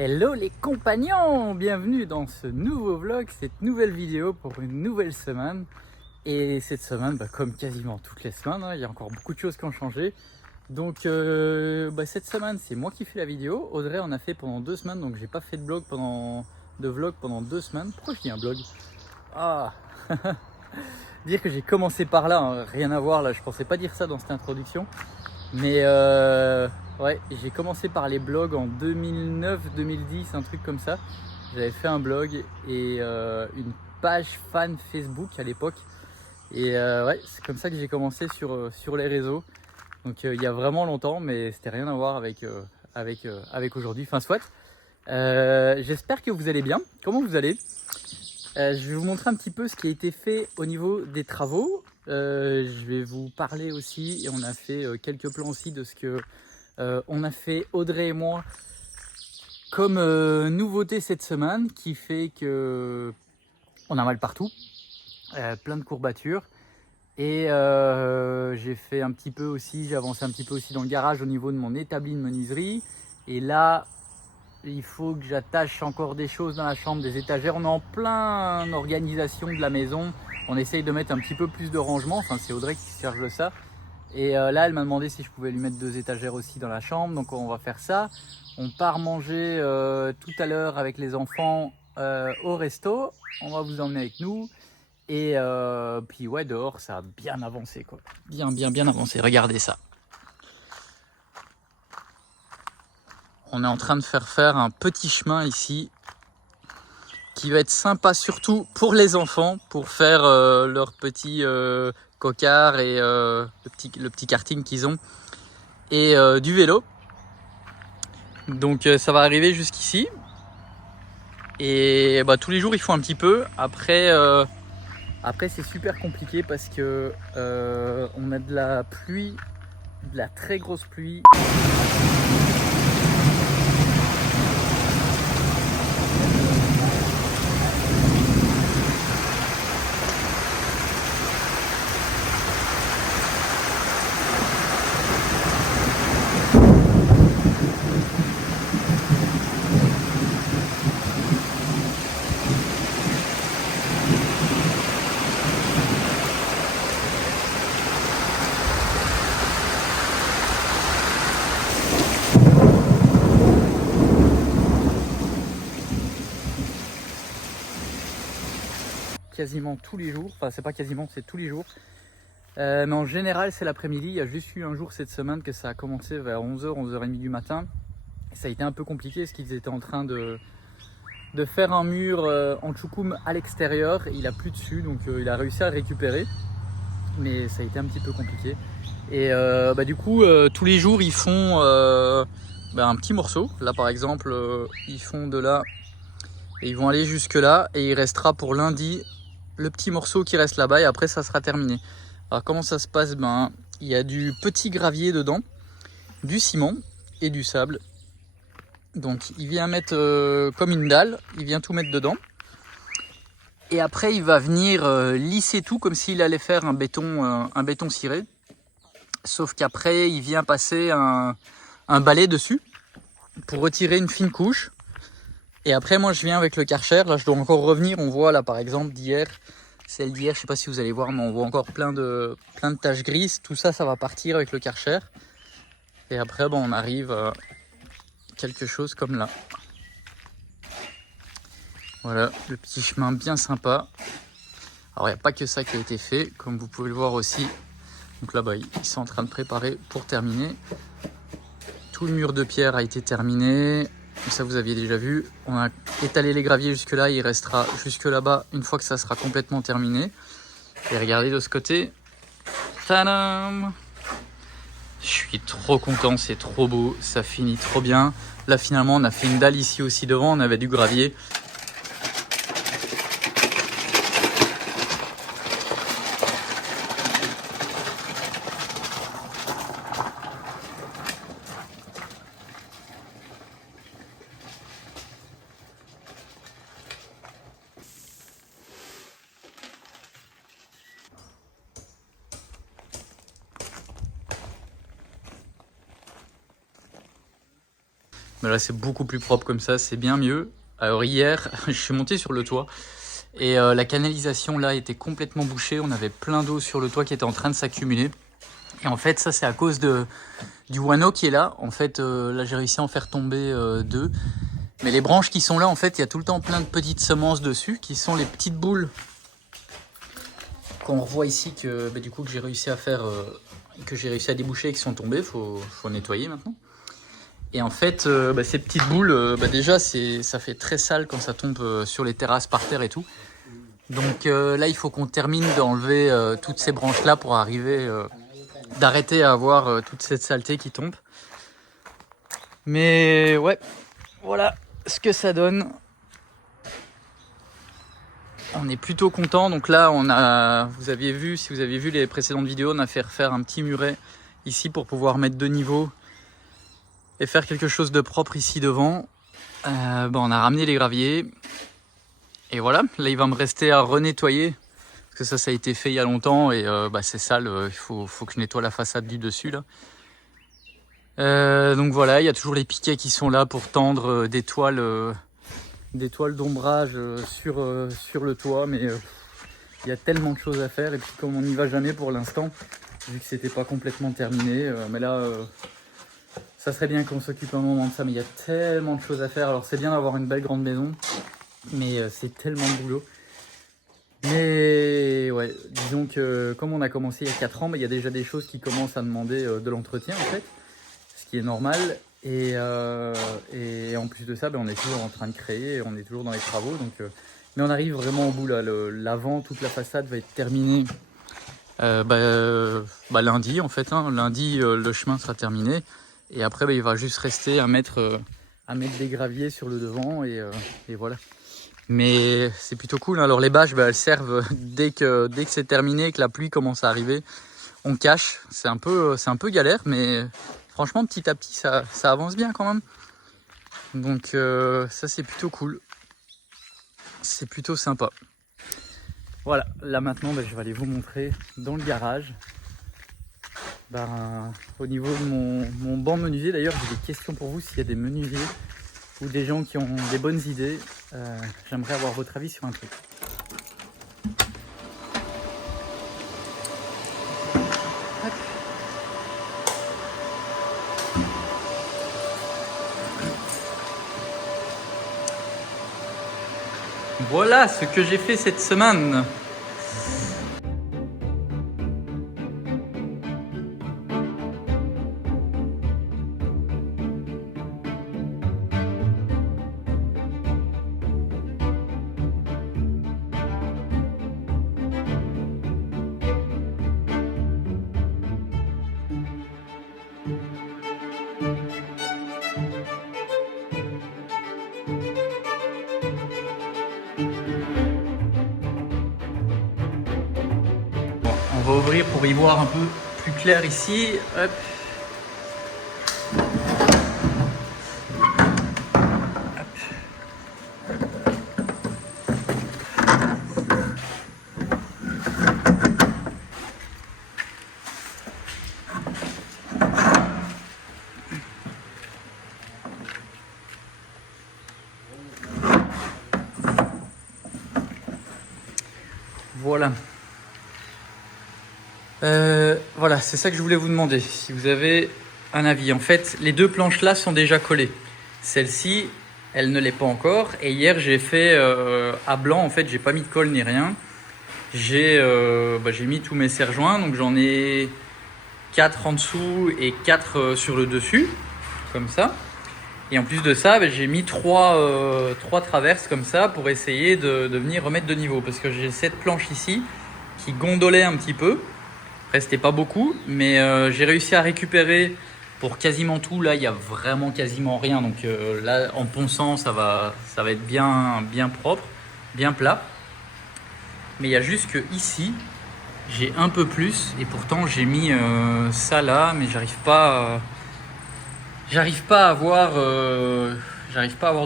Hello les compagnons, bienvenue dans ce nouveau vlog, cette nouvelle vidéo pour une nouvelle semaine. Et cette semaine, comme quasiment toutes les semaines, il y a encore beaucoup de choses qui ont changé. Donc cette semaine, c'est moi qui fais la vidéo. Audrey en a fait pendant 2 semaines, donc j'ai pas fait de vlog pendant 2 semaines. Pourquoi je dis un blog? Dire que j'ai commencé par là, hein, rien à voir là, je pensais pas dire ça dans cette introduction. Mais ouais, j'ai commencé par les blogs en 2009-2010, un truc comme ça. J'avais fait un blog et une page fan Facebook à l'époque. Et ouais, c'est comme ça que j'ai commencé sur les réseaux. Donc il y a vraiment longtemps, mais c'était rien à voir avec aujourd'hui. Enfin soit. J'espère que vous allez bien. Comment vous allez? Je vais vous montrer un petit peu ce qui a été fait au niveau des travaux. Je vais vous parler aussi, et on a fait quelques plans aussi de ce que on a fait Audrey et moi comme nouveauté cette semaine, qui fait que on a mal partout, plein de courbatures. Et j'ai fait un petit peu aussi, j'ai avancé un petit peu aussi dans le garage au niveau de mon établi de menuiserie. Et là, il faut que j'attache encore des choses dans la chambre, des étagères. On est en plein organisation de la maison. On essaye de mettre un petit peu plus de rangement. Enfin, c'est Audrey qui se charge de ça. Et là, elle m'a demandé si je pouvais lui mettre 2 étagères aussi dans la chambre. Donc, on va faire ça. On part manger tout à l'heure avec les enfants au resto. On va vous emmener avec nous. Et puis, ouais, dehors, ça a bien avancé, quoi. Bien avancé. Regardez ça. On est en train de faire un petit chemin ici qui va être sympa surtout pour les enfants, pour faire leur petit cocard et le petit karting qu'ils ont, et du vélo. Donc ça va arriver jusqu'ici. Et tous les jours ils font un petit peu. Après c'est super compliqué parce que on a de la pluie, de la très grosse pluie. Quasiment tous les jours, enfin c'est pas quasiment, c'est tous les jours. Mais en général c'est l'après-midi. Il y a juste eu un jour cette semaine que ça a commencé vers 11h, 11h30 du matin. Et ça a été un peu compliqué parce qu'ils étaient en train de faire un mur en tchoukoum à l'extérieur. Il a plu dessus, donc il a réussi à le récupérer. Mais ça a été un petit peu compliqué. Et du coup, tous les jours ils font un petit morceau. Là par exemple, ils font de là et ils vont aller jusque là. Et il restera pour lundi le petit morceau qui reste là-bas et après ça sera terminé. Alors comment ça se passe? Il y a du petit gravier dedans, du ciment et du sable. Donc il vient mettre comme une dalle, il vient tout mettre dedans. Et après il va venir lisser tout comme s'il allait faire un béton ciré. Sauf qu'après il vient passer un balai dessus pour retirer une fine couche. Et après moi je viens avec le Karcher. Là je dois encore revenir, on voit là par exemple d'hier, celle d'hier, je sais pas si vous allez voir, mais on voit encore plein de taches grises. Tout ça, ça va partir avec le Karcher. Et après on arrive à quelque chose comme là. Voilà, le petit chemin bien sympa. Alors il n'y a pas que ça qui a été fait, comme vous pouvez le voir aussi. Donc là-bas, ils sont en train de préparer pour terminer. Tout le mur de pierre a été terminé. Ça, vous aviez déjà vu. On a étalé les graviers jusque là. Il restera jusque là-bas une fois que ça sera complètement terminé. Et regardez de ce côté. Tadam! Je suis trop content, c'est trop beau. Ça finit trop bien. Là, finalement, on a fait une dalle ici aussi devant. On avait du gravier. Mais là c'est beaucoup plus propre comme ça, c'est bien mieux. Alors hier, je suis monté sur le toit et la canalisation là était complètement bouchée. On avait plein d'eau sur le toit qui était en train de s'accumuler. Et en fait ça c'est à cause du guano qui est là. En fait là j'ai réussi à en faire tomber 2. Mais les branches qui sont là, en fait il y a tout le temps plein de petites semences dessus qui sont les petites boules qu'on revoit ici que du coup que j'ai réussi à faire, que j'ai réussi à déboucher et qui sont tombées. Faut nettoyer maintenant. Et en fait, ces petites boules, déjà, ça fait très sale quand ça tombe sur les terrasses par terre et tout. Donc là, il faut qu'on termine d'enlever toutes ces branches-là pour arriver, d'arrêter à avoir toute cette saleté qui tombe. Mais ouais, voilà ce que ça donne. On est plutôt content. Donc là, vous aviez vu, si vous avez vu les précédentes vidéos, on a fait refaire un petit muret ici pour pouvoir mettre 2 niveaux. Et faire quelque chose de propre ici devant. On a ramené les graviers. Et voilà, là il va me rester à renettoyer. Parce que ça a été fait il y a longtemps et c'est sale. Il faut que je nettoie la façade du dessus là. Donc voilà, il y a toujours les piquets qui sont là pour tendre des toiles d'ombrage sur le toit. Mais il y a tellement de choses à faire. Et puis comme on n'y va jamais pour l'instant, vu que c'était pas complètement terminé. Mais là... ça serait bien qu'on s'occupe un moment de ça, mais il y a tellement de choses à faire. Alors c'est bien d'avoir une belle grande maison, mais c'est tellement de boulot. Mais ouais, disons que comme on a commencé il y a 4 ans, il y a déjà des choses qui commencent à demander de l'entretien en fait, ce qui est normal. Et en plus de ça, on est toujours en train de créer, on est toujours dans les travaux. Donc, mais on arrive vraiment au bout là. L'avant, toute la façade va être terminée lundi en fait. Lundi, le chemin sera terminé. Et après, il va juste rester à mettre des graviers sur le devant et voilà. Mais c'est plutôt cool. Alors les bâches, elles servent dès que c'est terminé, que la pluie commence à arriver, on cache. C'est un peu galère, mais franchement, petit à petit, ça avance bien quand même. Donc ça, c'est plutôt cool. C'est plutôt sympa. Voilà, là maintenant, je vais aller vous montrer dans le garage. Au niveau de mon banc menuisier, d'ailleurs j'ai des questions pour vous s'il y a des menuisiers ou des gens qui ont des bonnes idées. J'aimerais avoir votre avis sur un truc. Hop. Voilà ce que j'ai fait cette semaine. On va ouvrir pour y voir un peu plus clair ici. Hop. Voilà. Voilà, c'est ça que je voulais vous demander, si vous avez un avis. En fait, les 2 planches là sont déjà collées. Celle-ci, elle ne l'est pas encore. Et hier, j'ai fait à blanc, en fait, j'ai pas mis de colle ni rien. J'ai mis tous mes serre-joints, donc j'en ai 4 en dessous et 4 sur le dessus, comme ça. Et en plus de ça, j'ai mis 3 traverses comme ça pour essayer de venir remettre de niveau. Parce que j'ai cette planche ici qui gondolait un petit peu. Après, c'était pas beaucoup, mais j'ai réussi à récupérer pour quasiment tout. Là, il y a vraiment quasiment rien. Donc là, en ponçant, ça va être bien propre, bien plat. Mais il y a juste que ici, j'ai un peu plus. Et pourtant, j'ai mis ça là, mais j'arrive pas à avoir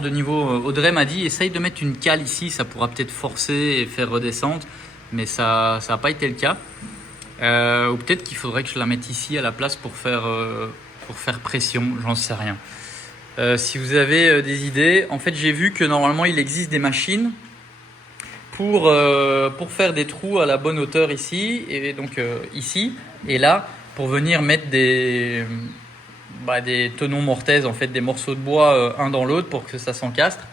de niveau. Audrey m'a dit, essaye de mettre une cale ici, ça pourra peut-être forcer et faire redescendre. Mais ça n'a pas été le cas. Ou peut-être qu'il faudrait que je la mette ici à la place pour faire pression, j'en sais rien. Si vous avez des idées, en fait j'ai vu que normalement il existe des machines pour faire des trous à la bonne hauteur ici, et donc ici et là, pour venir mettre des tenons mortaises, en fait des morceaux de bois un dans l'autre pour que ça s'encastre.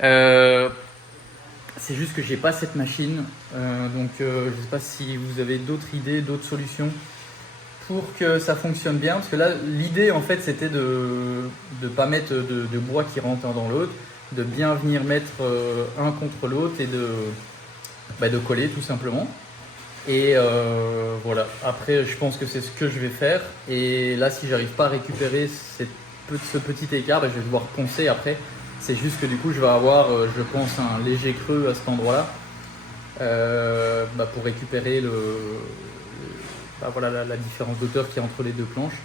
C'est juste que j'ai pas cette machine, donc je sais pas si vous avez d'autres idées, d'autres solutions pour que ça fonctionne bien, parce que là l'idée en fait c'était de pas mettre de bois qui rentre un dans l'autre, de bien venir mettre un contre l'autre et de coller tout simplement. Et voilà, après je pense que c'est ce que je vais faire, et là si j'arrive pas à récupérer ce petit écart, je vais devoir poncer après. C'est juste que du coup je vais avoir je pense un léger creux à cet endroit là pour récupérer voilà la différence d'auteur qui est entre les deux planches.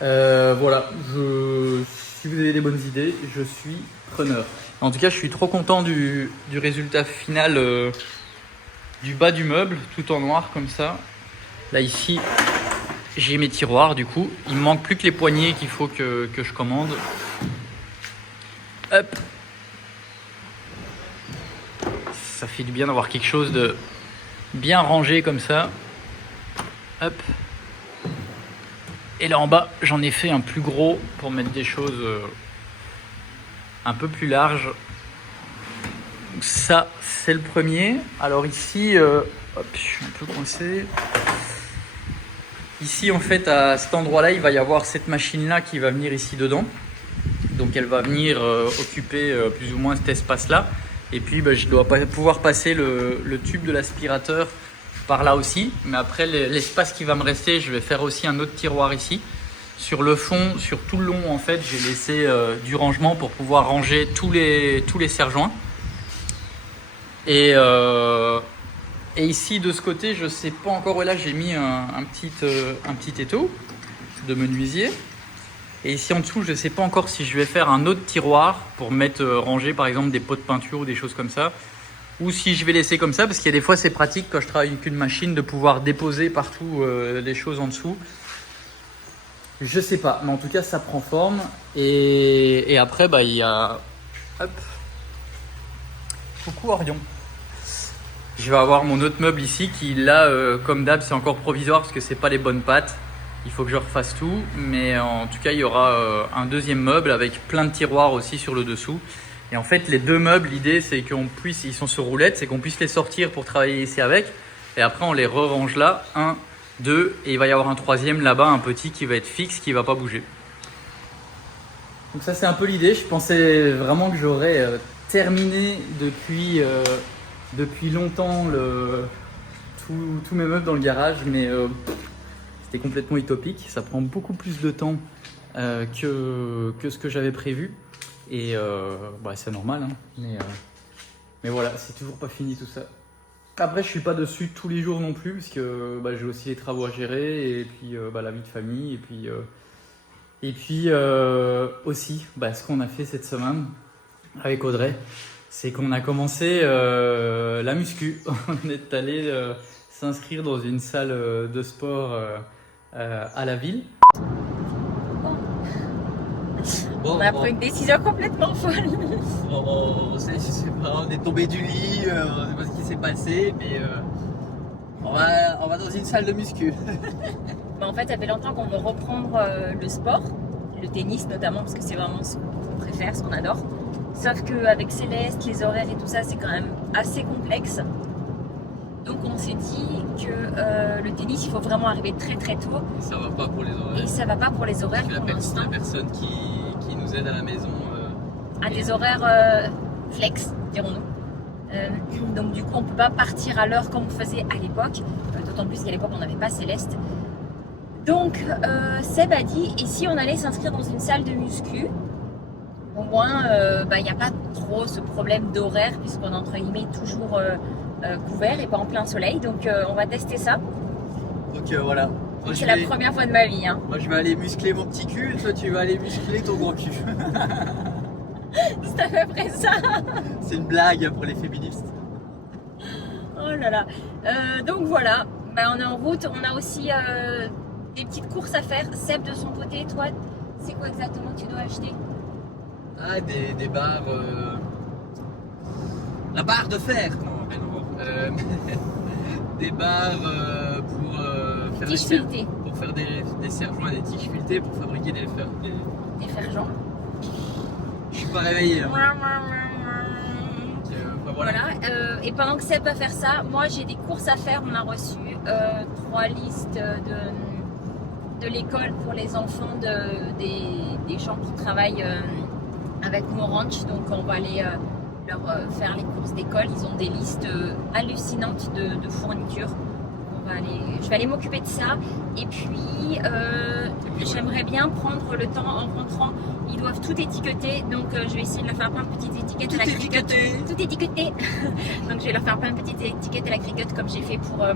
Voilà, si vous avez des bonnes idées, je suis preneur. En tout cas, je suis trop content du résultat final du bas du meuble, tout en noir comme ça. Là ici, j'ai mes tiroirs du coup. Il me manque plus que les poignées qu'il faut que je commande. Hop. Ça fait du bien d'avoir quelque chose de bien rangé comme ça. Hop. Et là en bas, j'en ai fait un plus gros pour mettre des choses un peu plus larges. Donc ça, c'est le premier. Alors ici, hop, je suis un peu coincé. Ici, en fait, à cet endroit-là, il va y avoir cette machine-là qui va venir ici dedans. Donc elle va venir occuper plus ou moins cet espace-là. Et puis je dois pouvoir passer le tube de l'aspirateur par là aussi, mais après l'espace qui va me rester, je vais faire aussi un autre tiroir ici. Sur le fond, sur tout le long en fait, j'ai laissé du rangement pour pouvoir ranger tous les serre-joints. Et ici de ce côté, je sais pas encore où là, j'ai mis un petit étau de menuisier. Et ici en dessous, je sais pas encore si je vais faire un autre tiroir pour mettre ranger par exemple des pots de peinture ou des choses comme ça. Ou si je vais laisser comme ça, parce qu'il y a des fois c'est pratique quand je travaille avec une machine de pouvoir déposer partout les choses en dessous. Je sais pas, mais en tout cas ça prend forme. Et après il y a... Hop. Coucou Orion. Je vais avoir mon autre meuble ici qui là, comme d'hab, c'est encore provisoire parce que c'est pas les bonnes pattes. Il faut que je refasse tout, mais en tout cas il y aura un deuxième meuble avec plein de tiroirs aussi sur le dessous. Et en fait, les deux meubles, l'idée c'est qu'on puisse, ils sont sur roulette, c'est qu'on puisse les sortir pour travailler ici avec. Et après, on les re-range là, 1, 2, et il va y avoir un troisième là-bas, un petit qui va être fixe, qui va pas bouger. Donc ça, c'est un peu l'idée. Je pensais vraiment que j'aurais terminé depuis longtemps tous mes meubles dans le garage, mais c'était complètement utopique. Ça prend beaucoup plus de temps que ce que j'avais prévu. Et c'est normal, hein. Mais voilà, c'est toujours pas fini tout ça. Après, je suis pas dessus tous les jours non plus, parce que j'ai aussi les travaux à gérer, et puis la vie de famille, et puis aussi, ce qu'on a fait cette semaine avec Audrey, c'est qu'on a commencé la muscu. On est allé s'inscrire dans une salle de sport à la ville. On a pris une décision complètement folle. Je sais pas, on est tombé du lit, on sait pas ce qui s'est passé, mais on va dans une salle de muscu. En fait, ça fait longtemps qu'on veut reprendre le sport, le tennis notamment, parce que c'est vraiment ce qu'on préfère, ce qu'on adore. Sauf qu'avec Céleste, les horaires et tout ça, c'est quand même assez complexe. Donc on s'est dit que le tennis, il faut vraiment arriver très très tôt. Ça va pas pour les horaires. Et ça va pas pour les horaires pour l'instant. La personne qui nous aide à la maison. À des horaires flex, dirons-nous. Donc du coup, on peut pas partir à l'heure comme on faisait à l'époque. D'autant plus qu'à l'époque, on n'avait pas Céleste. Donc Seb a dit, et si on allait s'inscrire dans une salle de muscu, au moins il n'y a pas trop ce problème d'horaire puisqu'on est entre guillemets toujours couvert et pas en plein soleil. Donc on va tester ça. Donc voilà. C'est la première fois de ma vie. Hein. Moi je vais aller muscler mon petit cul, toi tu vas aller muscler ton gros cul. C'est à peu près ça. C'est une blague pour les féministes. Oh là là. Donc voilà, on est en route. On a aussi des petites courses à faire. Seb de son côté, toi, C'est quoi exactement que tu dois acheter? Ah, des barres. La barre de fer. Non, rien à voir. Des barres pour faire Tiges filetées. pour faire des serre-joints, des tiges filetées pour fabriquer des fers. Des fer-joints. Je suis pas réveillé. Hein. Voilà. Et pendant que Seb va faire ça, moi j'ai des courses à faire. On a reçu 3 listes de l'école pour les enfants des gens qui travaillent avec mon ranch. Donc on va aller leur faire les courses d'école. Ils ont des listes hallucinantes de fournitures. Je vais aller m'occuper de ça. Et puis j'aimerais bien prendre le temps en rentrant. Ils doivent tout étiqueter. Donc je vais essayer de leur faire plein de petites étiquettes à la cricotte. Tout étiqueté. Donc je vais leur faire plein de petites étiquettes à la cricotte comme j'ai fait pour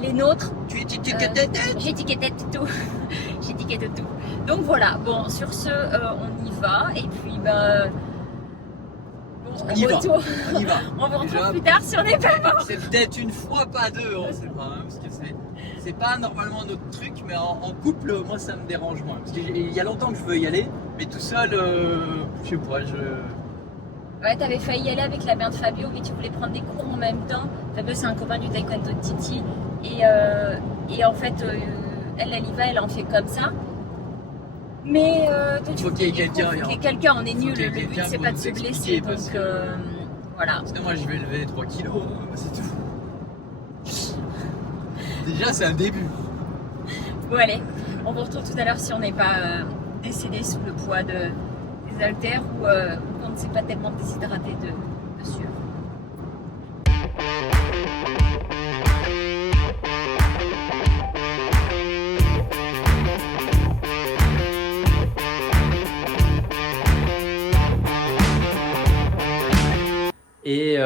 les nôtres. Tu étiquetais J'étiquettais tout. J'étiquette tout. Donc voilà. Bon, sur ce, on y va. Et puis on y va. On vous retrouve plus tard si on n'est pas mort. C'est peut-être une fois, pas deux, on sait pas. Hein, parce que c'est pas normalement notre truc, mais en couple, moi ça me dérange moins. Parce qu'il y a longtemps que je veux y aller, mais tout seul, je sais pas, Ouais, t'avais failli y aller avec la mère de Fabio, mais tu voulais prendre des cours en même temps. Fabio, c'est un copain du taekwondo de Titi. Et en fait, elle y va, elle en fait comme ça. Mais toi, tu faut qu'il y ait quelqu'un. Quelqu'un, on est nul. Le but, c'est pas de se blesser. Donc voilà. Sinon, moi, je vais lever 3 kilos, c'est tout. Déjà, c'est un début. Bon, allez, on vous retrouve tout à l'heure si on n'est pas décédé sous le poids des haltères ou qu'on ne s'est pas tellement déshydraté de sueur. Et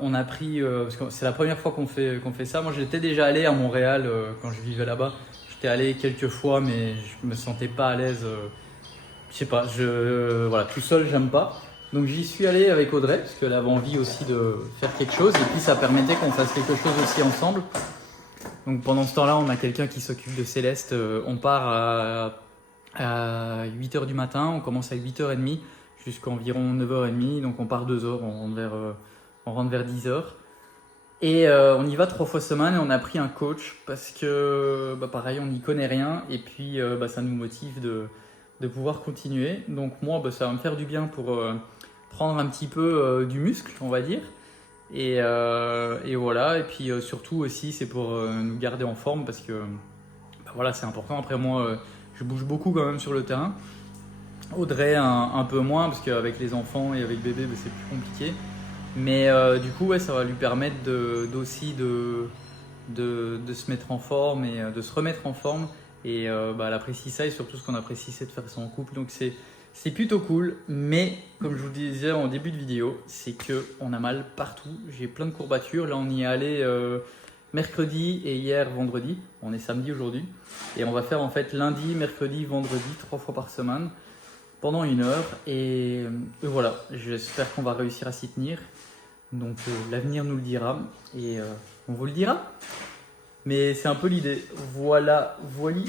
on a pris, parce que c'est la première fois qu'on fait ça. Moi, j'étais déjà allé à Montréal quand je vivais là-bas. J'étais allé quelques fois, mais je me sentais pas à l'aise. Je sais pas, voilà, tout seul, j'aime pas. Donc j'y suis allé avec Audrey, parce qu'elle avait envie aussi de faire quelque chose. Et puis ça permettait qu'on fasse quelque chose aussi ensemble. Donc pendant ce temps-là, on a quelqu'un qui s'occupe de Céleste. On part à 8h du matin, on commence à 8h30. Jusqu'à environ 9h30, donc on part 2 heures, on rentre vers 10h. Et on y va 3 fois semaine et on a pris un coach parce que pareil, on n'y connaît rien et puis ça nous motive de pouvoir continuer. Donc moi, ça va me faire du bien pour prendre un petit peu du muscle, on va dire. Et voilà, et puis surtout aussi, c'est pour nous garder en forme parce que voilà, c'est important. Après moi, je bouge beaucoup quand même sur le terrain. Audrey un peu moins parce qu'avec les enfants et avec bébé c'est plus compliqué, mais du coup ça va lui permettre aussi de se mettre en forme et de se remettre en forme et elle apprécie ça et surtout ce qu'on apprécie c'est de faire ça en couple, donc c'est plutôt cool. Mais comme je vous disais en début de vidéo, c'est que on a mal partout, j'ai plein de courbatures. Là on y est allé mercredi et hier vendredi, on est samedi aujourd'hui et on va faire en fait lundi, mercredi, vendredi 3 fois par semaine pendant 1 heure et voilà, j'espère qu'on va réussir à s'y tenir. Donc l'avenir nous le dira et on vous le dira. Mais c'est un peu l'idée. Voilà, voilou.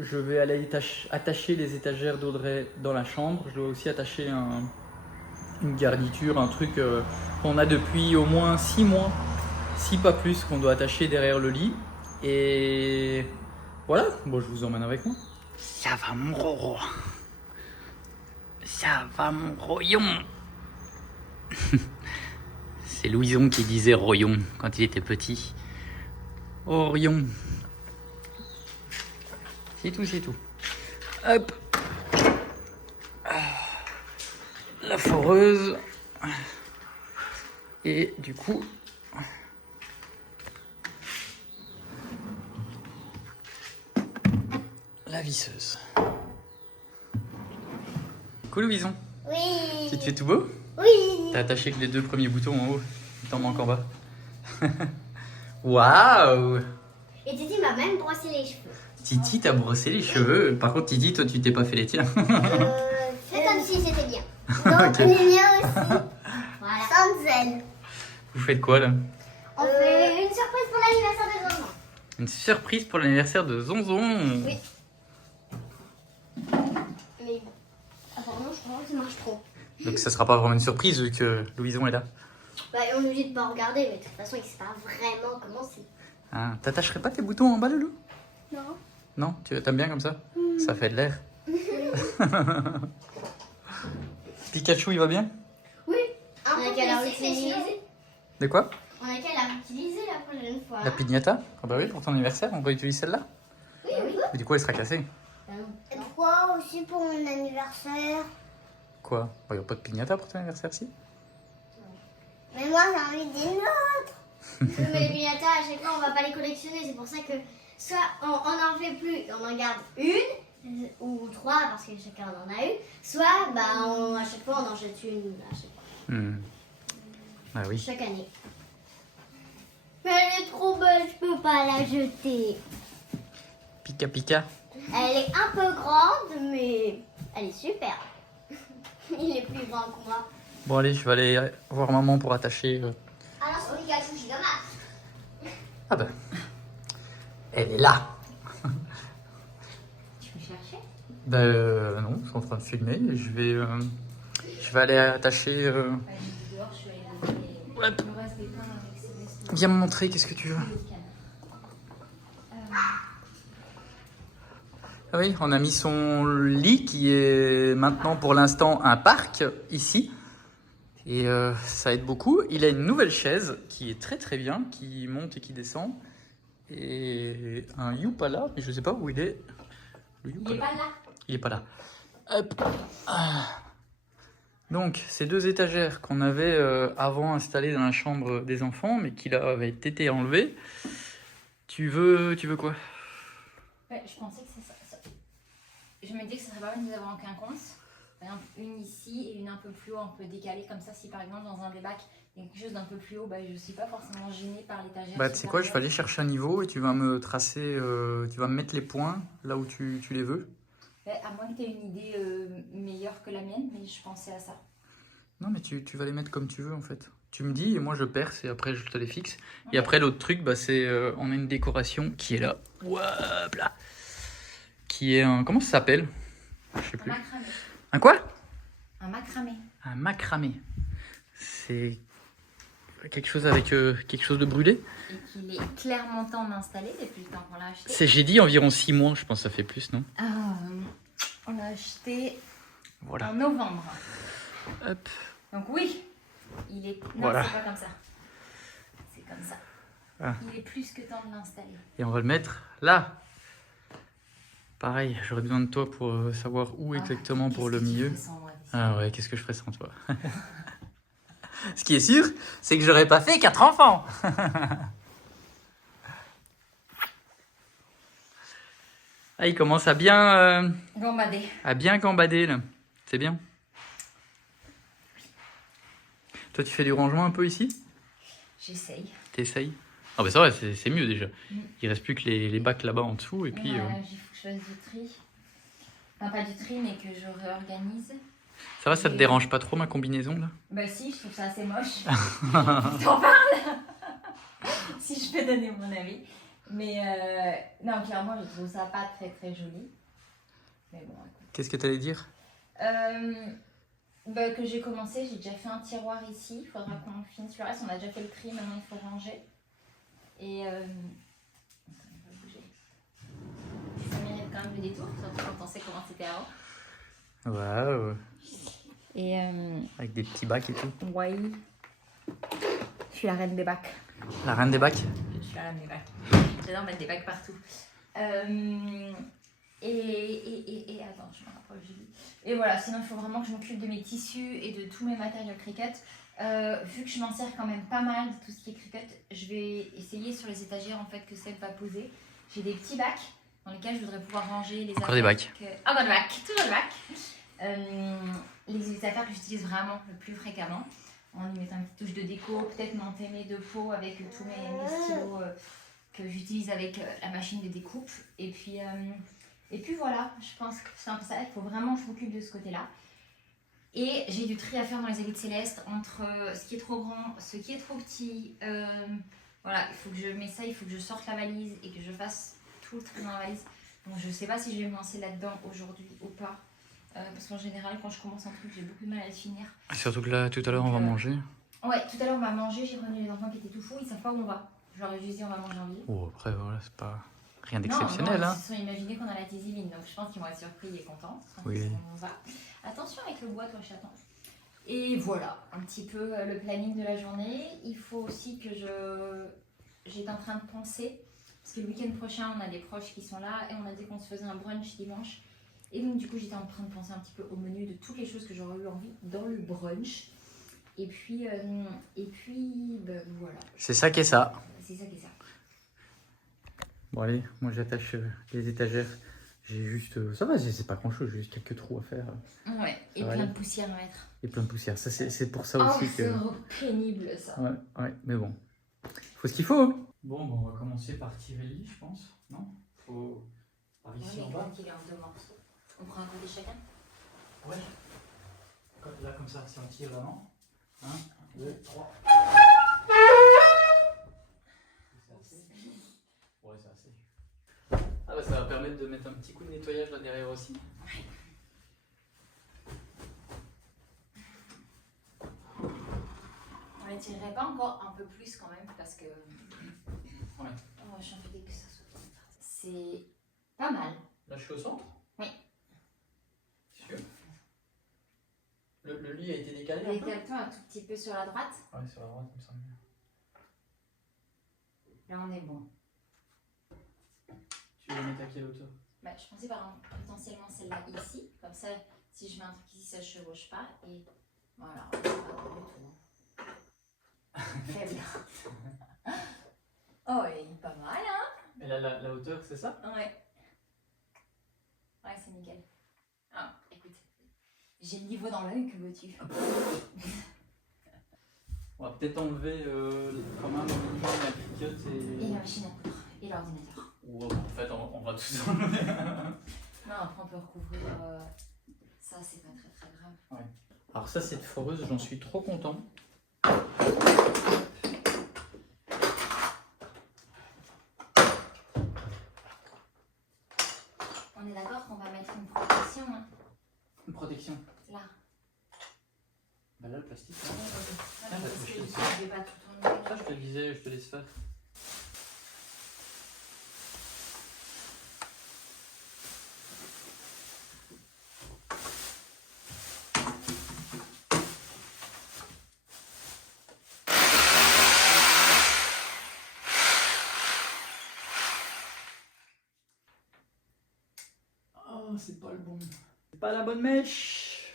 Je vais aller attacher les étagères d'Audrey dans la chambre. Je dois aussi attacher une garniture, un truc qu'on a depuis au moins 6 mois, si pas plus, qu'on doit attacher derrière le lit. Et voilà, bon, je vous emmène avec moi. Ça va mon roro. Ça va mon royon. C'est Louison qui disait royon quand il était petit. Orion. C'est tout. Hop. La foreuse. Et du coup, la visseuse. Cool Louison. Oui. Tu te fais tout beau? Oui. T'as attaché que les 2 premiers boutons en haut. Il t'en manque en bas. Waouh! Et Titi m'a même brossé les cheveux. Titi t'a brossé les cheveux. Par contre, Titi, toi, tu t'es pas fait les tiens. Fais comme si c'était bien. Donc les miens aussi. Voilà. Sans zèle. Vous faites quoi là? On fait une surprise pour l'anniversaire de Zonzon. Une surprise pour l'anniversaire de Zonzon. Oui. Oh, ça marche trop. Donc ça sera pas vraiment une surprise vu que Louison est là. Bah, on nous dit de pas regarder, mais de toute façon, il sait pas vraiment comment c'est. Ah, t'attacherais pas tes boutons en bas, Loulou? Non. Non, tu t'aimes bien comme ça? Ça fait de l'air. Pikachu, il va bien? Oui. On a qu'à la réutiliser. De quoi? On a qu'à la réutiliser la prochaine fois. La pignata? Ah bah oui, pour ton anniversaire, on va utiliser celle-là. Oui, oui. Mais du coup, elle sera cassée. Et pourquoi aussi pour mon anniversaire? Quoi? Bah, y a pas de pignata pour ton anniversaire, si? Mais moi, j'ai envie d'une autre. Mais les piñatas, à chaque fois, on va pas les collectionner. C'est pour ça que soit on en fait plus, on en garde une ou trois parce que chacun en a une. Soit bah, à chaque fois, on en jette une à chaque fois. Ah oui. Chaque année. Mais elle est trop belle, je peux pas la jeter. Pika Pika. Elle est un peu grande, mais elle est super. Il est plus grand que moi. Bon allez, je vais aller voir maman pour attacher... Alors, c'est Pikachu, c'est dommage. Ah bah... Elle est là. Tu peux chercher? Bah non, je suis en train de filmer et je vais aller attacher... Dehors, je suis allée donner Hop. le reste des pains avec Céleste. Viens me montrer, qu'est-ce que tu veux? Ah oui, on a mis son lit qui est maintenant pour l'instant un parc ici. Et ça aide beaucoup. Il a une nouvelle chaise qui est très très bien, qui monte et qui descend. Et un Youpala, mais je ne sais pas où il est. Le Il Youpala. est pas là. Il est pas là. Hop. Ah. Donc, ces deux étagères qu'on avait avant installées dans la chambre des enfants, mais qui là avaient été enlevées. Tu veux quoi? Ouais, je pensais que c'est ça. Je me dis que ce serait pas mal de les avoir en quinconce. Par exemple, une ici et une un peu plus haut, un peu décalée. Comme ça, si par exemple dans un des bacs, il y a quelque chose d'un peu plus haut, bah, je ne suis pas forcément gênée par l'étagère. Bah, tu sais quoi, je vais aller chercher un niveau et tu vas me tracer, tu vas me mettre les points là où tu les veux. Ouais, à moins que tu aies une idée meilleure que la mienne, mais je pensais à ça. Non, mais tu vas les mettre comme tu veux en fait. Tu me dis et moi je perce et après je te les fixe. Et après l'autre truc, bah, c'est on a une décoration qui est là. Hop là. Qui est un... Comment ça s'appelle? Je sais Un plus. macramé. Un quoi? Un macramé. Un macramé. C'est quelque chose avec quelque chose de brûlé. Et qu'il est clairement temps d'installer depuis le temps qu'on l'a acheté. J'ai dit environ 6 mois, je pense que ça fait plus, non? On l'a acheté Voilà. en novembre. Hop. Donc oui, il est... Non, Voilà. c'est pas comme ça. C'est comme ça. Ah. Il est plus que temps de l'installer. Et on va le mettre là. Pareil, j'aurais besoin de toi pour savoir où exactement pour le milieu. Ah ouais, qu'est-ce que je ferais sans toi? Ce qui est sûr, c'est que j'aurais pas fait 4 enfants. Ah, il commence à bien gambader là. C'est bien. Toi, tu fais du rangement un peu ici? J'essaye. T'essayes? Ah bah ça va, c'est mieux déjà. Il reste plus que les bacs là-bas en dessous et puis... Il faut que je fasse du tri. Enfin, pas du tri, mais que je réorganise. Ça va, ça te dérange pas trop ma combinaison là? Bah si, je trouve ça assez moche. T'en parles? Si je peux donner mon avis. Mais non, clairement, je trouve ça pas très très joli. Mais bon, écoute. Qu'est-ce que t'allais dire? Bah, que j'ai commencé, j'ai déjà fait un tiroir ici. Il faudra qu'on finisse le reste. On a déjà fait le tri, maintenant il faut ranger. Et attends, il va bouger. Ça mérite quand même le détour, surtout quand on sait comment c'était avant. Waouh. Et Avec des petits bacs et tout. ouais. Je suis la reine des bacs. La reine des bacs? Je suis la reine des bacs. J'adore mettre des bacs partout. Attends, je me rapproche du lit. Et voilà, sinon il faut vraiment que je m'occupe de mes tissus et de tous mes matériaux Cricut. Vu que je m'en sers quand même pas mal de tout ce qui est Cricut, je vais essayer sur les étagères en fait que Seb va poser. J'ai des petits bacs dans lesquels je voudrais pouvoir ranger les affaires. Encore des bacs. Encore des bacs, toujours des bacs. Les affaires que j'utilise vraiment le plus fréquemment. En y mettant une petite touche de déco, peut-être monter mes deux pots avec tous mes stylos que j'utilise avec la machine de découpe. Et puis voilà, je pense que c'est un peu ça. Il faut vraiment que je m'occupe de ce côté-là. Et j'ai du tri à faire dans les habits de Céleste entre ce qui est trop grand, ce qui est trop petit. Voilà, il faut que je mette ça, il faut que je sorte la valise et que je fasse tout le tri dans la valise. Donc je sais pas si je vais me lancer là-dedans aujourd'hui ou pas. Parce qu'en général, quand je commence un truc, j'ai beaucoup de mal à le finir. Surtout que là, tout à l'heure, on va manger. Ouais, tout à l'heure, on va manger. J'ai revenu les enfants qui étaient tout fous. Ils savent pas où on va. Je leur ai juste dit, on va manger en ville. Oh, après, voilà, c'est pas rien Non, d'exceptionnel. non, Hein. ils se sont imaginés qu'on a la tizivine. Donc, je pense qu'ils vont être surpris et contents. Oui. On va. Attention avec le bois, toi, chaton. Et voilà, un petit peu le planning de la journée. Il faut aussi que j'étais en train de penser, parce que le week-end prochain, on a des proches qui sont là et on a dit qu'on se faisait un brunch dimanche. Et donc, du coup, j'étais en train de penser un petit peu au menu de toutes les choses que j'aurais eu envie dans le brunch. Et puis ben, voilà. C'est ça qui est ça. C'est ça qui est ça. Bon, allez, moi, j'attache les étagères. J'ai juste. Ça va, c'est pas grand chose, j'ai juste quelques trous à faire. Ouais, et Ça va plein aller. de poussière à mettre. Et plein de poussière. Ça, c'est pour ça Oh, aussi c'est que. pénible ça. Ouais, ouais, mais bon. Faut ce qu'il faut. Bon, on va commencer par tirer le lit, je pense. Non? Faut. Par ici en bas. Il est en deux morceaux. On prend un côté chacun? Ouais. Là, comme ça, si on tire vraiment. 1, 2, 3. C'est assez. Ouais, c'est assez. Ah, bah, ça va permettre de mettre un petit coup de nettoyage là derrière aussi. Ouais. On les tirerait pas encore un peu plus quand même parce que. Ouais. Oh, je suis un peu dégoûtée que ça soit trop tard. C'est pas mal. Là, je suis au centre? Oui. Sûr. Le lit a été décalé un peu? Décale-toi un tout petit peu sur la droite. Ouais, sur la droite, il me semble bien. Là, on est bon. Tu veux le mettre à quelle hauteur? Bah, je pensais par exemple potentiellement celle-là ici. Comme ça, si je mets un truc ici, ça ne chevauche pas. Et voilà, c'est pas bon du tout. Faible. Oh, il est pas mal, hein? Et là, la hauteur, c'est ça? Ouais. Ouais, c'est nickel. Ah, écoute, j'ai le niveau dans l'œil, que veux-tu? On va peut-être enlever quand même au minimum la cliquette Et la machine à coudre, et l'ordinateur. Ou en fait, on va tout enlever. Non, après on peut recouvrir. Ça, c'est pas très très grave. Ouais. Alors ça, cette foreuse, j'en suis trop content. On est d'accord qu'on va mettre une protection, hein? Une protection. Là. Bah là, le plastique. Ouais, Ah, parce bah, que je te dis. je vais pas tout tourner. Ça, je te disais, je te laisse faire. Oh, c'est pas le bon. C'est pas la bonne mèche.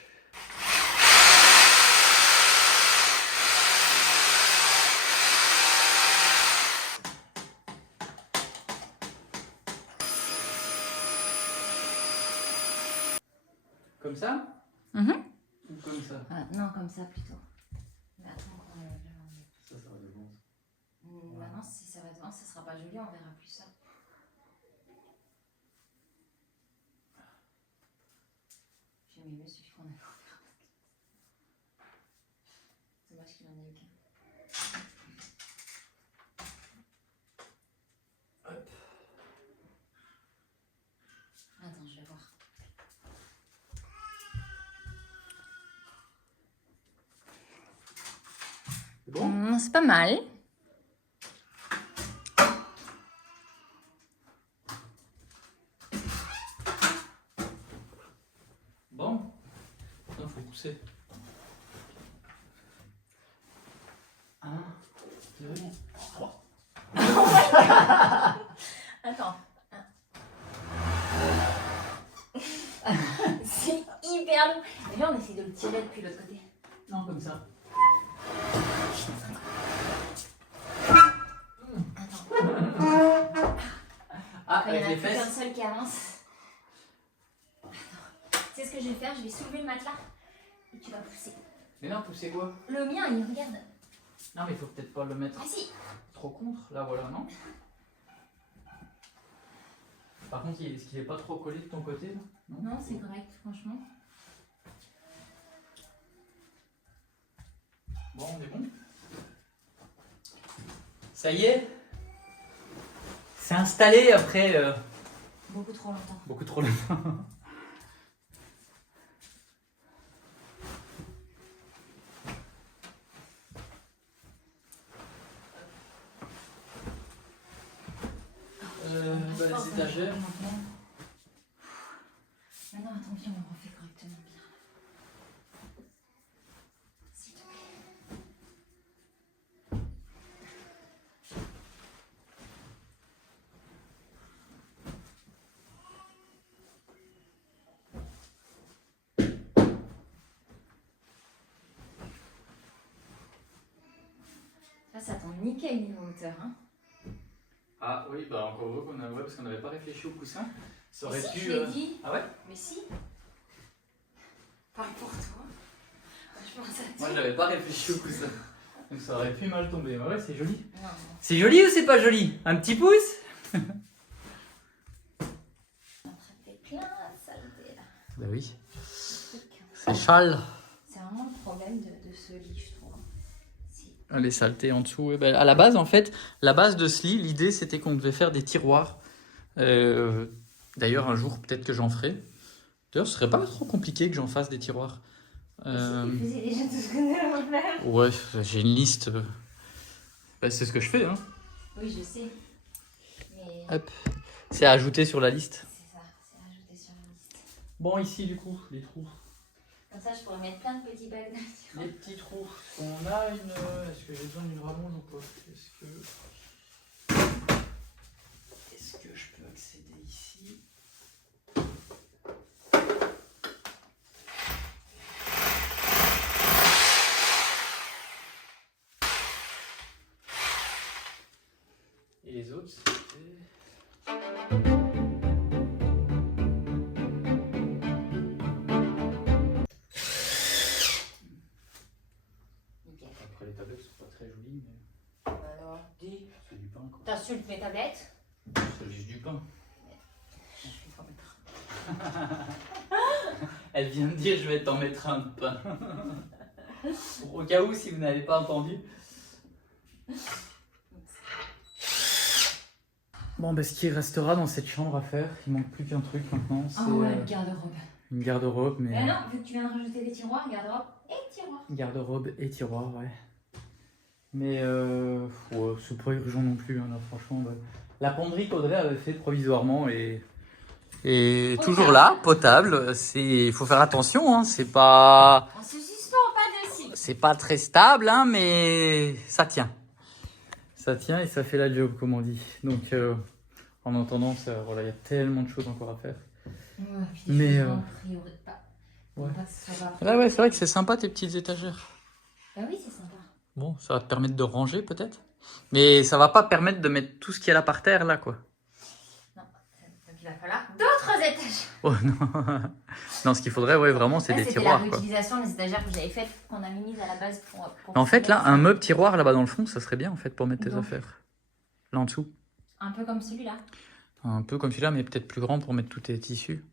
Comme ça? Ou comme ça? Ah, non, comme ça plutôt. Mais attends, on va Ça va devant. Maintenant, si ça va devant, ça sera pas joli, on verra plus ça. J'ai aimé mieux celui qu'on avait offert. C'est dommage qu'il en ait aucun. Hop. Attends, je vais voir. C'est bon? C'est pas mal. Bon. Attends, faut pousser. 1, 2, 3. Attends. C'est hyper long. Et là, on essaie de le tirer depuis l'autre côté. Non, comme ça. Ah, Quand il y avec en a les plus qu'un fesses. seul qui avance. Attends. Tu sais ce que je vais faire? Je vais soulever le matelas et tu vas pousser. Mais non, pousser quoi? Le mien, il regarde. Non, mais il faut peut-être pas le mettre Ah si. trop contre. Là, voilà, non? Par contre, est-ce qu'il est pas trop collé de ton côté là? Non, c'est correct, franchement. Bon, on est bon. Ça y est. C'est installé après Beaucoup trop longtemps. beaucoup trop longtemps. étagères maintenant. Maintenant, attends, viens, on refait correctement bien. S'il te plaît. Là, ça tombe nickel niveau hauteur, hein. Ah oui, bah encore heureux qu'on a, ouais, parce qu'on n'avait pas réfléchi au coussin. Ça aurait Si, pu. je l'ai dit. Ah ouais? Mais si. Pas pour toi. Je pense à toi. Moi, j'avais pas réfléchi au coussin. Donc ça aurait pu mal tomber. Ouais, c'est joli. Non, non. C'est joli ou c'est pas joli? Un petit pouce? On est en train de faire plein de saleté là. Bah oui. Truc. C'est châle. C'est vraiment le problème de ce lit, je trouve. Si. Les saletés en dessous. Ouais, bah, à la base, en fait, la base de ce lit, l'idée c'était qu'on devait faire des tiroirs. D'ailleurs, un jour, peut-être que j'en ferai. D'ailleurs, ce serait pas trop compliqué que j'en fasse des tiroirs. Tu faisais déjà tout ce qu'on allait faire. Ouais, j'ai une liste. Bah, c'est ce que je fais. Hein. Oui, je sais. Mais Hop. C'est à ajouter sur la liste. c'est ça, c'est rajouté sur la liste. Bon, ici, du coup, les trous. Comme ça, je pourrais mettre plein de petits bacs dans le tiroir. Les petits trous. On a une. Est-ce que j'ai besoin d'une rallonge ou pas? Est-ce que je peux accéder ici? Et les autres, c'était. Nickel. Après, les tablettes sont pas très jolies, mais Alors, dis. c'est du pain, quoi. T'insultes mes tablettes? C'est juste du pain. Je vais t'en mettre. Elle vient de dire je vais t'en mettre un de pain. Au cas où, si vous n'avez pas entendu. Bon, ben, ce qui restera dans cette chambre à faire, il manque plus qu'un truc maintenant. C'est Ah ouais, garde-robe. une garde-robe, mais. Mais non, vu que tu viens de rajouter des tiroirs, garde-robe et tiroir. Garde-robe et tiroir, ouais. Mais ouais, c'est pas urgent non plus, hein, là, franchement. Bah. La penderie qu'Audrey avait fait provisoirement et toujours là, potable. Il faut faire attention, hein, c'est pas. On se suspend pas dessus. C'est pas très stable, hein, mais ça tient. Ça tient et ça fait la job, comme on dit. Donc, en attendant, voilà, il y a tellement de choses encore à faire. Ouais, puis Mais, a priori pas. ouais. Pas que ce soit pas Là, ouais, c'est vrai que c'est sympa tes petites étagères. Bah oui, c'est sympa. Bon, ça va te permettre de ranger peut-être. Mais ça va pas permettre de mettre tout ce qu'il y a là par terre, là, quoi. Non, donc il va falloir d'autres étages. Oh non. Non, ce qu'il faudrait, ouais, vraiment, c'est Là, des c'était tiroirs, la quoi. réutilisation des étagères que j'avais faites, qu'on a mises à la base pour En fait, là, mettre un meuble tiroir là-bas dans le fond, ça serait bien, en fait, pour mettre tes Donc. affaires. Là en dessous. un peu comme celui-là. Un peu comme celui-là, mais peut-être plus grand pour mettre tous tes tissus.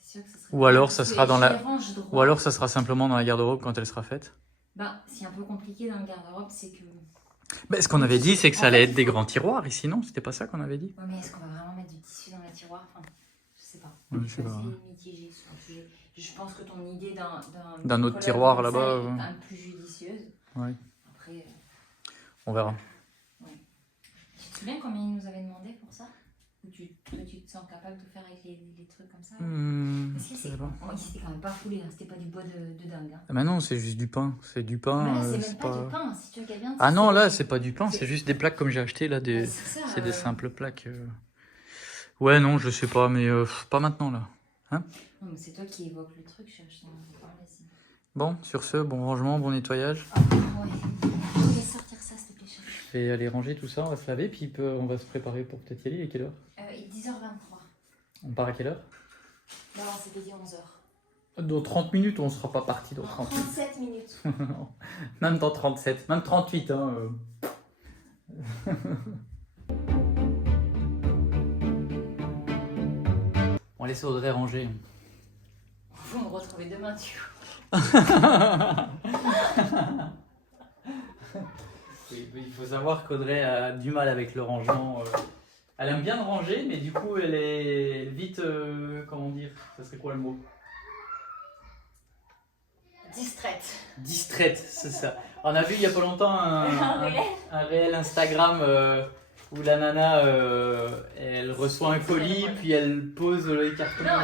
C'est sûr que ça serait Ou alors, bien, ça parce sera que dans je la- les range droit. Ou alors, ça sera simplement dans la garde-robe quand elle sera faite. Ben, c'est un peu compliqué dans le garde-robe, c'est que. Bah, ce qu'on avait dit, c'est que ça allait être des grands tiroirs ici, non? C'était pas ça qu'on avait dit? Ouais, mais est-ce qu'on va vraiment mettre du tissu dans les tiroirs? Enfin, je sais pas. Ouais, je Je sais suis pas. assez mitigée sur le sujet. Je pense que ton idée D'un autre colonne tiroir comme là-bas, ça est ouais. quand même plus judicieuse. Ouais. Après, On verra. tu te souviens combien ils nous avaient demandé pour ça? Ou tu te sens capable de faire avec les trucs comme ça? Parce que Je sais pas. c'était quand même pas foulé, hein, c'était pas du bois de dingue. Hein. Ah bah non, c'est juste du pain. C'est du pain. Mais là, c'est c'est même pas du pain, si tu regardes bien. Ah non, là, c'est pas du pain, c'est juste des plaques comme j'ai acheté là. Ouais, c'est ça, C'est des simples plaques. Ouais, non, je sais pas, mais pas maintenant là. Non, mais c'est toi qui évoques le truc, je t'en parler. Bon, sur ce, bon rangement, bon nettoyage. Ah, ouais. Je vais sortir ça, s'il te plaît, chérie. Je vais aller ranger tout ça, on va se laver, puis on va se préparer pour peut-être y aller. Il est quelle heure? Il est 10h23. On part à quelle heure? Non, c'était dit 11h. Dans 30 minutes, on sera pas parti dans 30 minutes. 37 minutes. Même dans 37, même 38. Hein, On laisse Audrey ranger. Vous me retrouvez demain, du coup. Oui, il faut savoir qu'Audrey a du mal avec le rangement. Elle aime bien de ranger, mais du coup, elle est vite. Comment dire? Ça serait quoi le mot? Distraite. Distraite, c'est ça. On a vu il y a pas longtemps un réel Instagram où la nana, elle reçoit un colis, puis elle pose les cartons. Non,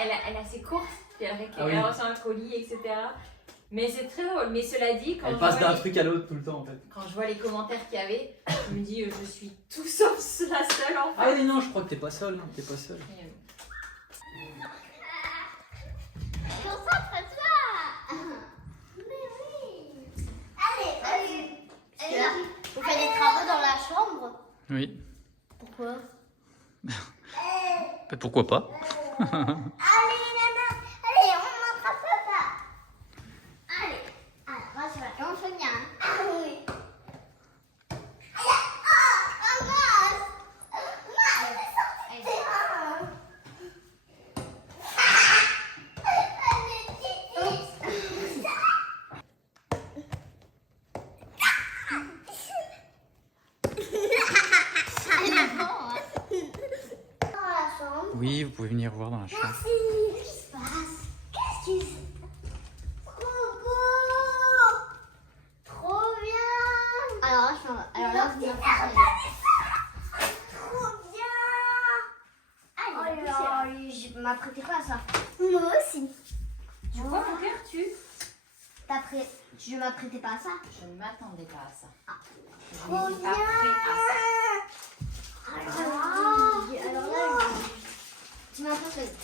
elle a ses courses, puis elle reçoit un colis, etc. Mais c'est très drôle. Mais cela dit, quand elle passe d'un truc à l'autre tout le temps en fait. Quand je vois les commentaires qu'il y avait, je me dis je suis tout sauf la seule en fait. Ah oui, non, je crois que t'es pas seule. T'es pas seule. Concentre-toi. Mais oui. Allez. Vous faites des travaux dans la chambre? Oui. Pourquoi? Mais pourquoi pas? Allez, nana. Allez, on montre à papa. Allez. Alors, moi, je vais. On fait bien. Ah oui. Oui, vous pouvez venir voir dans la chambre. Merci. Qu'est-ce qui se passe? Qu'est-ce qui se passe? Trop beau. Trop bien. Alors là, vous trop bien. Oh, je m'apprêtais pas à ça. Moi aussi. Tu vois mon cœur, Je m'apprêtais pas à ça. Je ne m'attendais pas à ça. Trop Je n'étais bien. pas prêt à ça. Alors là, tu m'impressionnes.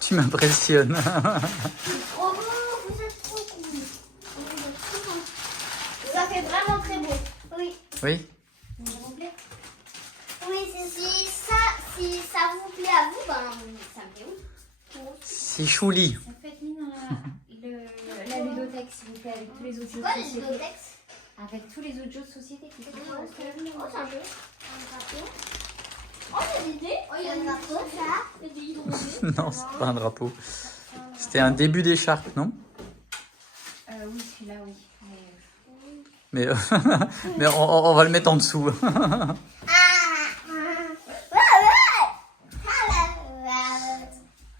Tu m'impressionnes. C'est trop beau, vous êtes trop cool. Vous êtes trop cool. Ça fait vraiment très beau. Oui. Oui. Ça vous plaît? Oui, si ça vous plaît à vous, ben ça me plaît oui. C'est chouli. Faites-lui dans la ludothèque s'il vous plaît avec tous les autres jeux de Quoi, les société. bibliothèques? Avec tous les autres jeux de société qui sont Oh, c'est un jeu. Un drapeau. Oh, il y a des dés. Oh, il y a un drapeau, ça. Il y a des hydrogènes. Non, c'est pas un drapeau. C'était un début d'écharpe, non? Oui, celui-là, oui. Mais, mais on va le mettre en dessous.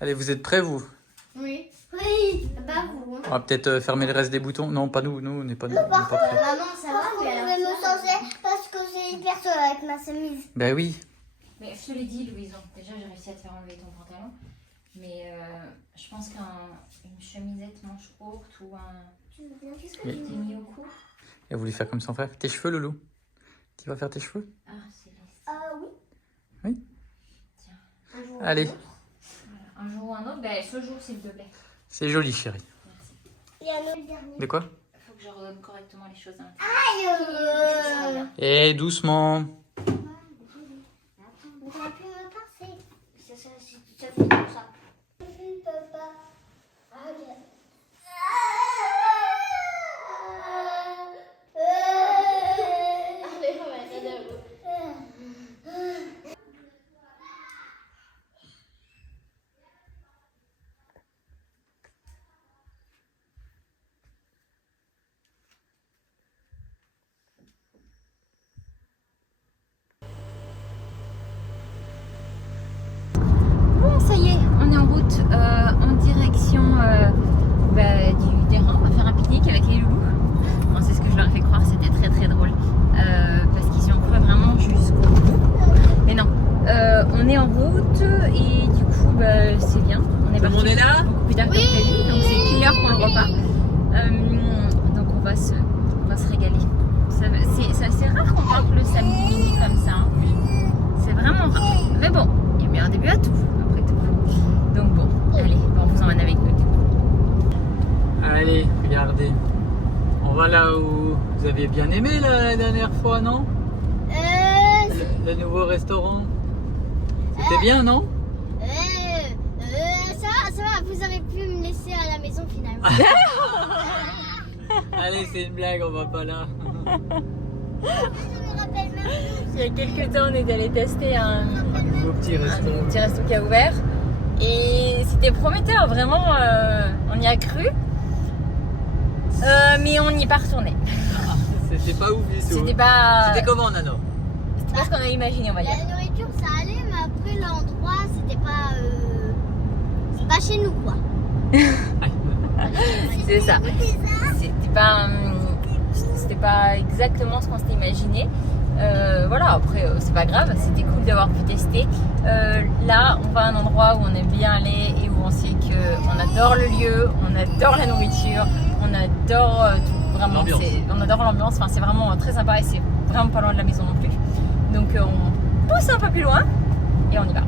Allez, vous êtes prêts, vous? Oui. Oui, pas vous. Hein. On va peut-être fermer le reste des boutons. Non, pas nous, on n'est pas, on n'est pas prêts. Maman, ça va, mais alors. Je vais me changer parce que j'ai hyper chaud avec ma chemise. Ben oui. Mais je te l'ai dit, Louison. Déjà, j'ai réussi à te faire enlever ton pantalon. Mais je pense qu'une chemisette manche courte ou un. Qu'est-ce que tu t'es mis au cou? Elle a voulu faire comme son frère. Tes cheveux, Loulou? Tu vas faire tes cheveux? Ah, Céleste. Oui. Oui. Tiens. Un jour. Allez. Voilà. Un jour ou un autre, ben, ce jour, s'il te plaît. C'est joli, chérie. Merci. Il y a un autre dernier. De quoi? Il faut que je redonne correctement les choses à l'intérieur. Aïe. Eh, doucement. On aurait pu me passer. Ça finit comme ça. Papa. Allez. Allez, on va être debout. Bon, ça y est, on est en route en direction du terrain. On va faire un pique-nique avec les loulous. Bon, c'est ce que je leur ai fait croire, c'était très très drôle. Parce qu'ils y ont cru vraiment jusqu'au bout. Mais non, on est en route et du coup, c'est bien. On est parti là? beaucoup plus tard que prévu, donc c'est killer pour le repas. Donc on va se régaler. C'est assez rare qu'on parte le samedi midi comme ça. Hein. C'est vraiment rare. Mais bon, il y a bien un début à tout, après tout. Donc bon, allez, on vous emmène avec nous. Allez, regardez. On va là où vous aviez bien aimé la dernière fois, non? Le nouveau restaurant. C'était bien, non? Ça va, vous avez pu me laisser à la maison finalement. Allez, c'est une blague, on va pas là. Je me rappelle même. Il y a quelques temps, on est allé tester un Nouveau petit resto. petit resto qui a ouvert. Et c'était prometteur, vraiment, on y a cru. Mais on n'y est pas retourné. C'était pas ouf du tout. C'était pas comment, Nano? c'était pas ce qu'on avait imaginé, on va dire. La nourriture ça allait, mais après l'endroit c'était pas. C'est pas chez nous quoi. C'est ça. C'était pas exactement ce qu'on s'était imaginé. Voilà, après c'est pas grave, c'était cool d'avoir pu tester. Là on va à un endroit où on aime bien aller et où on sait qu'on adore le lieu, on adore la nourriture, on adore tout, vraiment, on adore l'ambiance, enfin, c'est vraiment très sympa et c'est vraiment pas loin de la maison non plus. Donc on pousse un peu plus loin et on y va.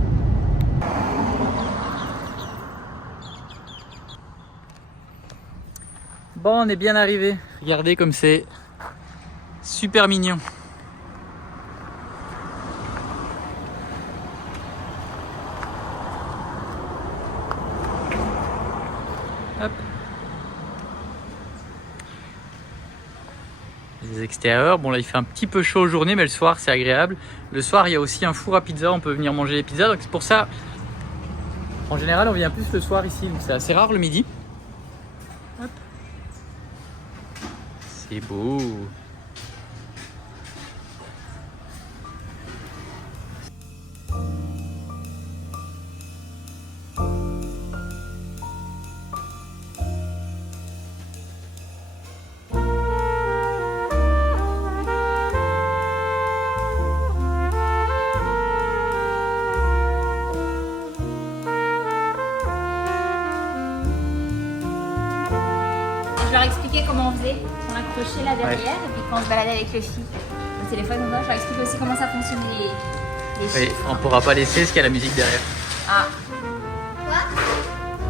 Bon, on est bien arrivé. Regardez comme c'est super mignon. Hop. Les extérieurs, bon là il fait un petit peu chaud journée, mais le soir c'est agréable. Le soir il y a aussi un four à pizza, on peut venir manger les pizzas, donc c'est pour ça en général on vient plus le soir ici, donc c'est assez rare le midi. Hop. C'est beau. Je leur expliquais comment on faisait. On accrochait là derrière et puis quand on se baladait avec le fil au téléphone, je leur explique aussi comment ça fonctionne les Oui, on pourra pas laisser parce qu'il y a la musique derrière. Ah. Quoi?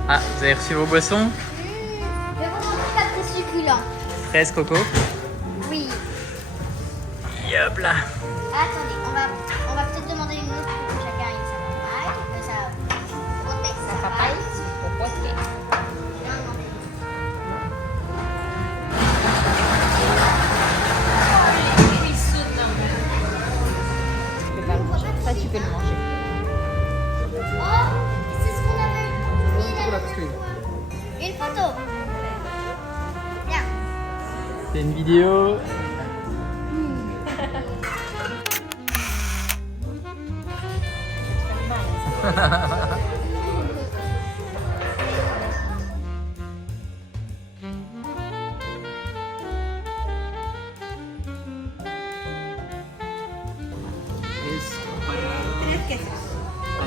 Ah, vous avez reçu vos boissons? Je vais vous montrer quatre succulents. Fraise, coco. Oui. Et hop là. Attendez, on va peut-être demander une autre pour que chacun ait sa papaye. Sa papaye. Pour poter. Bien demandé. Ça, tu peux le manger. Oh, c'est ce qu'on avait mis. Une photo. Bien. C'est une vidéo.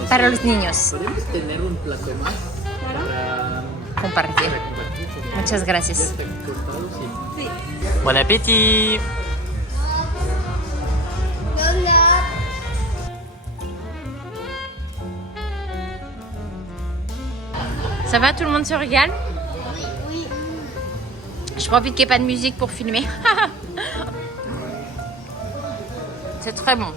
Para los niños. Podemos tener un plato más para Compartir. Muchas gracias. Bon appétit. Ça va, tout le monde se régale? Oui. Je profite qu'il n'y ait pas de musique pour filmer. C'est très bon.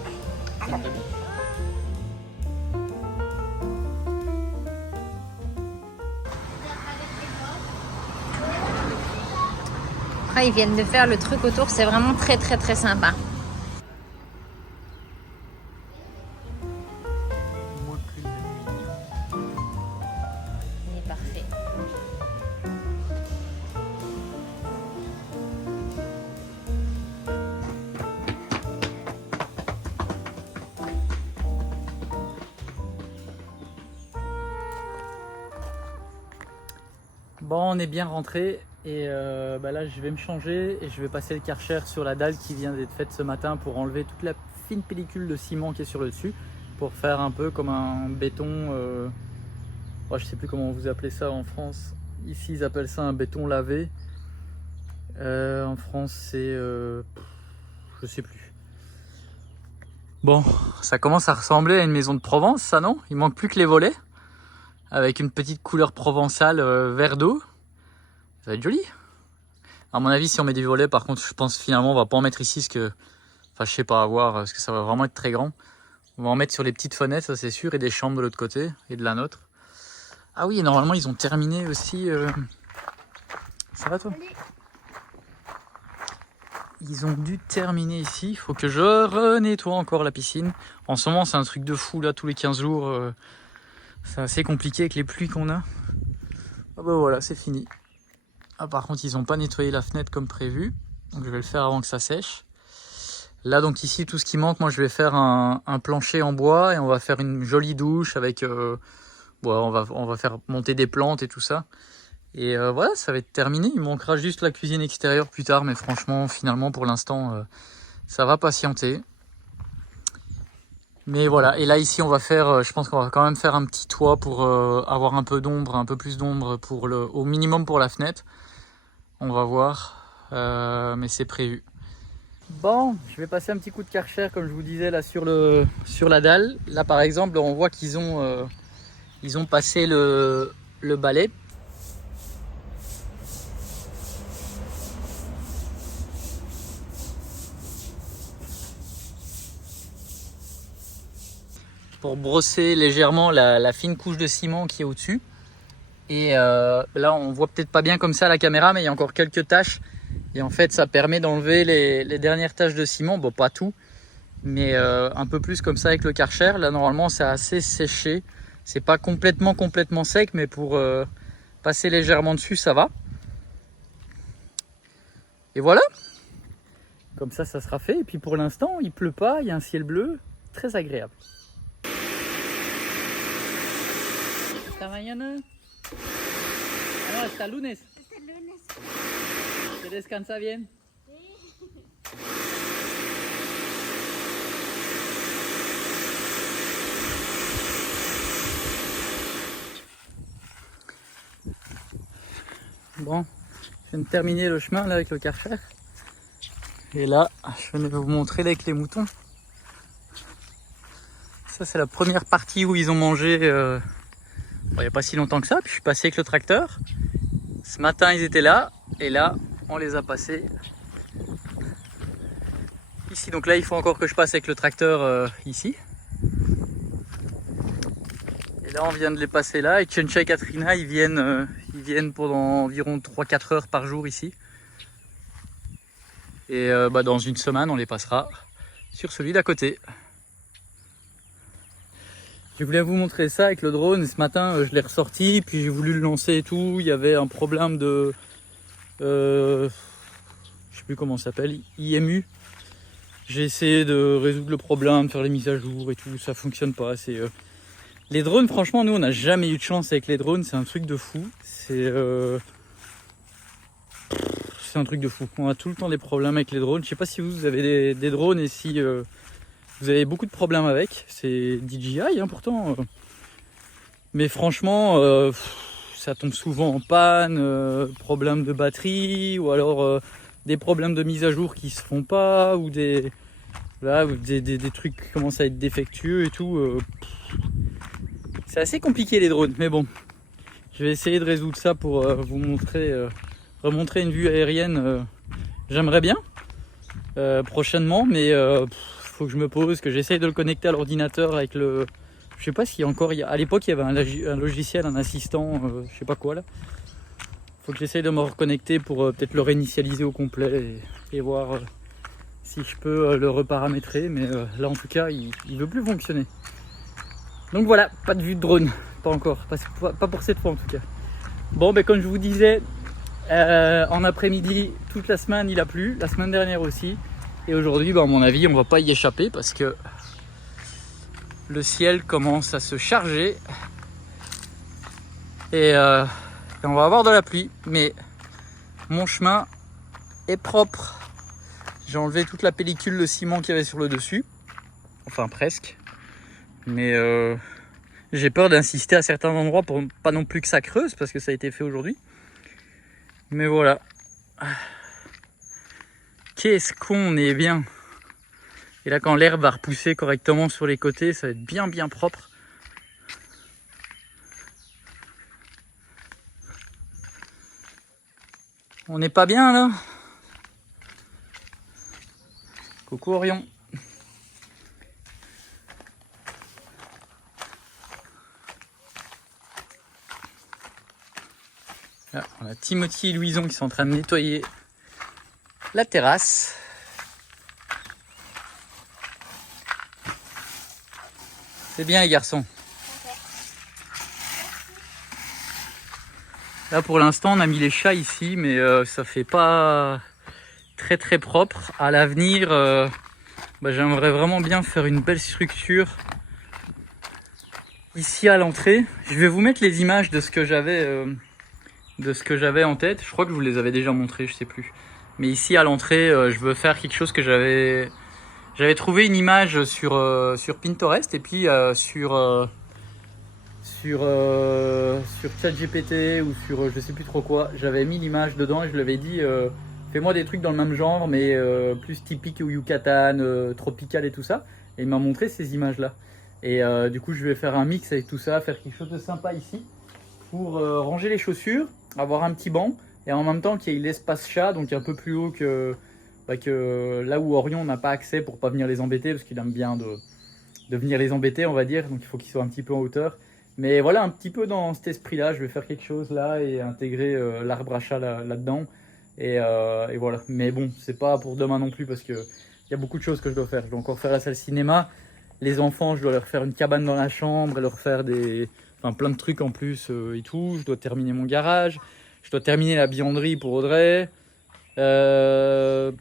Après, ils viennent de faire le truc autour, c'est vraiment très très très sympa. Il est parfait. Bon, on est bien rentré et là je vais me changer et je vais passer le Karcher sur la dalle qui vient d'être faite ce matin pour enlever toute la fine pellicule de ciment qui est sur le dessus pour faire un peu comme un béton, je sais plus comment vous appelez ça en France, ici ils appellent ça un béton lavé, en France c'est je sais plus. Bon, ça commence à ressembler à une maison de Provence ça, non? Il manque plus que les volets avec une petite couleur provençale vert d'eau. Ça va être joli. À mon avis, si on met des volets, par contre, je pense finalement on va pas en mettre ici parce que, enfin, je sais pas, à voir, parce que ça va vraiment être très grand. On va en mettre sur les petites fenêtres, ça c'est sûr, et des chambres de l'autre côté et de la nôtre. Ah oui, et normalement ils ont terminé aussi. Ça va toi? Ils ont dû terminer ici. Il faut que je renettoie encore la piscine. En ce moment, c'est un truc de fou là, tous les 15 jours. C'est assez compliqué avec les pluies qu'on a. Ah bah voilà, c'est fini. Ah, par contre, ils n'ont pas nettoyé la fenêtre comme prévu. Donc je vais le faire avant que ça sèche. Là, donc ici, tout ce qui manque, moi je vais faire un plancher en bois et on va faire une jolie douche avec... on va faire monter des plantes et tout ça. Et voilà, ça va être terminé. Il manquera juste la cuisine extérieure plus tard. Mais franchement, finalement, pour l'instant, ça va patienter. Mais voilà, et là ici on va faire, je pense qu'on va quand même faire un petit toit pour avoir un peu d'ombre, un peu plus d'ombre au minimum pour la fenêtre. On va voir, mais c'est prévu. Bon, je vais passer un petit coup de Karcher comme je vous disais là sur la dalle. Là par exemple on voit qu'ils ont passé le balai. Pour brosser légèrement la fine couche de ciment qui est au-dessus. Et là on voit peut-être pas bien comme ça à la caméra, mais il y a encore quelques taches. Et en fait ça permet d'enlever les dernières taches de ciment, bon pas tout, mais un peu plus comme ça avec le Karcher. Là normalement c'est assez séché, c'est pas complètement sec, mais pour passer légèrement dessus ça va. Et voilà, comme ça sera fait. Et puis pour l'instant il pleut pas, il y a un ciel bleu très agréable. Hasta mañana. Ah no, hasta lunes. Hasta el lunes. ¿Te descansa bien? Bon, je viens de terminer le chemin là avec le Karcher. Et là, je vais vous montrer là avec les moutons. Ça c'est la première partie où ils ont mangé il n'y a pas si longtemps que ça. Puis je suis passé avec le tracteur. Ce matin ils étaient là. Et là, on les a passés ici. Donc là, il faut encore que je passe avec le tracteur ici. Et là, on vient de les passer là. Et Chencha et Katrina, ils viennent pendant environ 3-4 heures par jour ici. Et dans une semaine, on les passera sur celui d'à côté. Je voulais vous montrer ça avec le drone. Ce matin, je l'ai ressorti. Puis j'ai voulu le lancer et tout. Il y avait un problème de... je sais plus comment ça s'appelle, IMU. J'ai essayé de résoudre le problème, de faire les mises à jour et tout, ça fonctionne pas. Les drones, franchement, nous on n'a jamais eu de chance avec les drones, c'est un truc de fou. C'est un truc de fou. On a tout le temps des problèmes avec les drones. Je sais pas si vous avez des drones et si vous avez beaucoup de problèmes avec. C'est DJI hein, pourtant. Mais franchement, ça tombe souvent en panne, problème de batterie, ou alors des problèmes de mise à jour qui se font pas, ou des trucs qui commencent à être défectueux et tout. C'est assez compliqué les drones, mais bon, je vais essayer de résoudre ça pour vous montrer, remontrer une vue aérienne. J'aimerais bien prochainement, mais faut que je me pose, que j'essaye de le connecter à l'ordinateur avec le... Je sais pas s'il y a encore... À l'époque, il y avait un logiciel, un assistant, je sais pas quoi là. Faut que j'essaye de me reconnecter pour peut-être le réinitialiser au complet et voir si je peux le reparamétrer. Mais là, en tout cas, il veut plus fonctionner. Donc voilà, pas de vue de drone. Pas encore. Pas pour cette fois en tout cas. Bon, ben comme je vous disais, en après-midi, toute la semaine, il a plu. La semaine dernière aussi. Et aujourd'hui, ben, à mon avis, on va pas y échapper parce que le ciel commence à se charger et on va avoir de la pluie, mais mon chemin est propre. J'ai enlevé toute la pellicule de ciment qu'il y avait sur le dessus, enfin presque, mais j'ai peur d'insister à certains endroits pour pas non plus que ça creuse parce que ça a été fait aujourd'hui. Mais voilà, qu'est-ce qu'on est bien. Et là, quand l'herbe va repousser correctement sur les côtés, ça va être bien propre. On n'est pas bien là. Coucou Orion. Là, on a Timothy et Louison qui sont en train de nettoyer la terrasse. C'est bien les garçons. Là pour l'instant on a mis les chats ici, mais ça fait pas très propre. À l'avenir, j'aimerais vraiment bien faire une belle structure ici à l'entrée. Je vais vous mettre les images de ce que j'avais en tête. Je crois que je vous les avais déjà montrées, je sais plus. Mais ici à l'entrée, je veux faire quelque chose que j'avais J'avais trouvé une image sur Pinterest et puis sur ChatGPT ou sur je sais plus trop quoi. J'avais mis l'image dedans et je lui avais dit fais-moi des trucs dans le même genre mais plus typique au Yucatan, tropical et tout ça. Et il m'a montré ces images-là. Et du coup je vais faire un mix avec tout ça, faire quelque chose de sympa ici pour ranger les chaussures, avoir un petit banc et en même temps qu'il y ait l'espace chat, donc un peu plus haut que là où Orion n'a pas accès pour pas venir les embêter parce qu'il aime bien de venir les embêter on va dire, donc il faut qu'il soit un petit peu en hauteur. Mais voilà, un petit peu dans cet esprit-là, je vais faire quelque chose là et intégrer l'arbre à chat là-dedans. Et voilà. Mais bon, c'est pas pour demain non plus parce que il y a beaucoup de choses que je dois faire. Je dois encore faire la salle cinéma. Les enfants, je dois leur faire une cabane dans la chambre et leur faire plein de trucs en plus et tout. Je dois terminer mon garage. Je dois terminer la buanderie pour Audrey. Je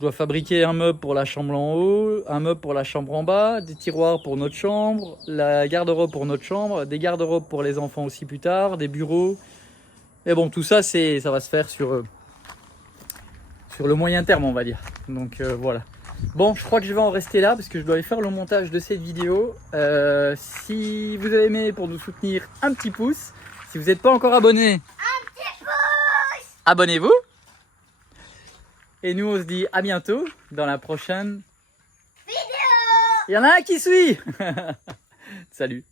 dois fabriquer un meuble pour la chambre en haut, un meuble pour la chambre en bas, des tiroirs pour notre chambre, la garde-robe pour notre chambre, des garde-robes pour les enfants aussi plus tard, des bureaux. Et bon, tout ça, ça va se faire sur le moyen terme, on va dire. Donc voilà. Bon, je crois que je vais en rester là parce que je dois aller faire le montage de cette vidéo. Si vous avez aimé, pour nous soutenir, un petit pouce. Si vous n'êtes pas encore abonné, abonnez-vous. Et nous, on se dit à bientôt dans la prochaine vidéo. Il y en a un qui suit. Salut.